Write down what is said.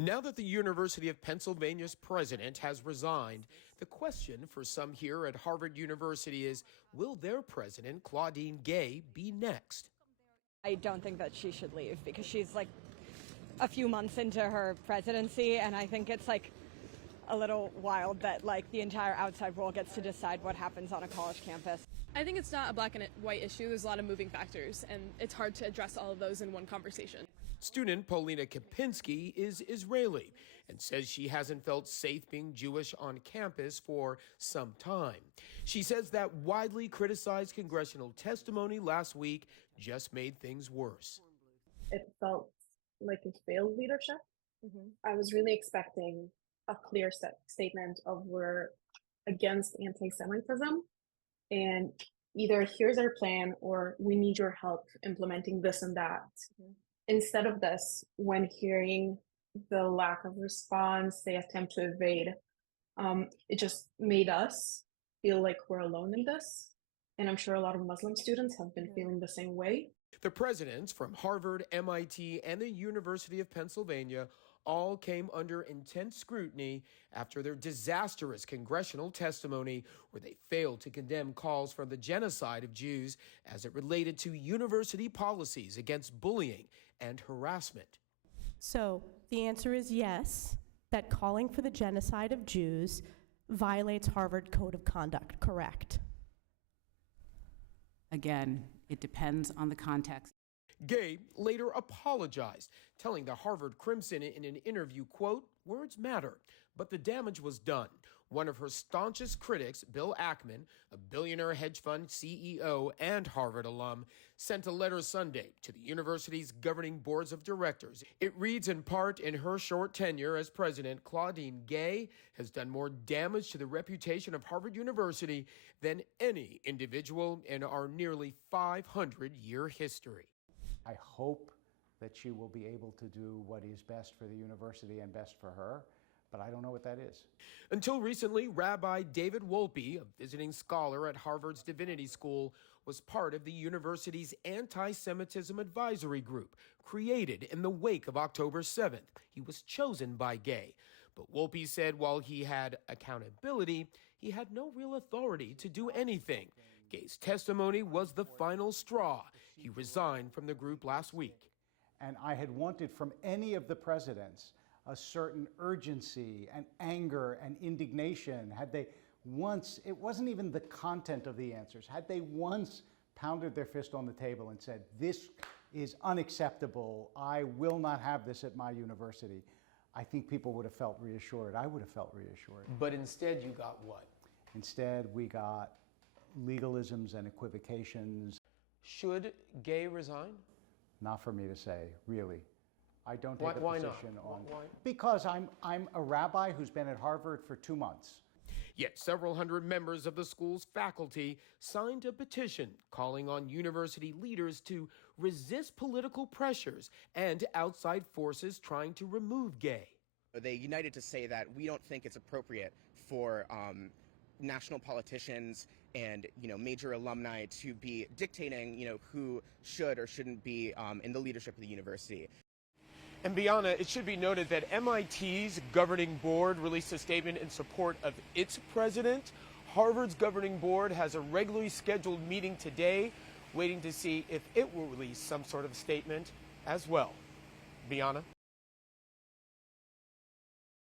Now that the University of Pennsylvania's president has resigned, the question for some here at Harvard University is, will their president, Claudine Gay, be next? I don't think that she should leave because she's like a few months into her presidency, and I think it's like a little wild that like the entire outside world gets to decide what happens on a college campus. I think it's not a black and white issue. There's a lot of moving factors, and it's hard to address all of those in one conversation. Student Polina Kapinski is Israeli and says she hasn't felt safe being Jewish on campus for some time. She says that widely criticized congressional testimony last week just made things worse. It felt like a failed leadership. I was really expecting a clear statement of we're against anti-Semitism and either here's our plan or we need your help implementing this and that. Instead of this, when hearing the lack of response, the attempt to evade, it just made us feel like we're alone in this. And I'm sure a lot of Muslim students have been feeling the same way. The presidents from Harvard, MIT, and the University of Pennsylvania all came under intense scrutiny after their disastrous congressional testimony where they failed to condemn calls for the genocide of Jews as it related to university policies against bullying and harassment. So the answer is yes, that calling for the genocide of Jews violates Harvard Code of Conduct, correct? Again, it depends on the context. Gay later apologized, telling the Harvard Crimson in an interview, quote, "Words matter, but the damage was done." One of her staunchest critics, Bill Ackman, a billionaire hedge fund CEO and Harvard alum, sent a letter Sunday to the university's governing boards of directors. It reads in part, in her short tenure as president, Claudine Gay has done more damage to the reputation of Harvard University than any individual in our nearly 500-year history. I hope that she will be able to do what is best for the university and best for her, but I don't know what that is. Until recently, Rabbi David Wolpe, a visiting scholar at Harvard's Divinity School, was part of the university's Antisemitism Advisory Group, created in the wake of October 7th. He was chosen by Gay, but Wolpe said while he had accountability, he had no real authority to do anything. Gay's testimony was the final straw. He resigned from the group last week. And I had wanted from any of the presidents a certain urgency and anger and indignation. Had they once, it wasn't even the content of the answers, had they once pounded their fist on the table and said, this is unacceptable, I will not have this at my university, I think people would have felt reassured. I would have felt reassured. But instead you got what? Instead we got legalisms and equivocations. Should Gay resign? Not for me to say, really. I don't take a Why position not? on. Why? Because I'm a rabbi who's been at Harvard for 2 months. Yet several hundred members of the school's faculty signed a petition calling on university leaders to resist political pressures and outside forces trying to remove Gay. They united to say that we don't think it's appropriate for national politicians and major alumni to be dictating who should or shouldn't be in the leadership of the university. And Bianna, it should be noted that MIT's governing board released a statement in support of its president. Harvard's governing board has a regularly scheduled meeting today, waiting to see if it will release some sort of statement as well. Bianna?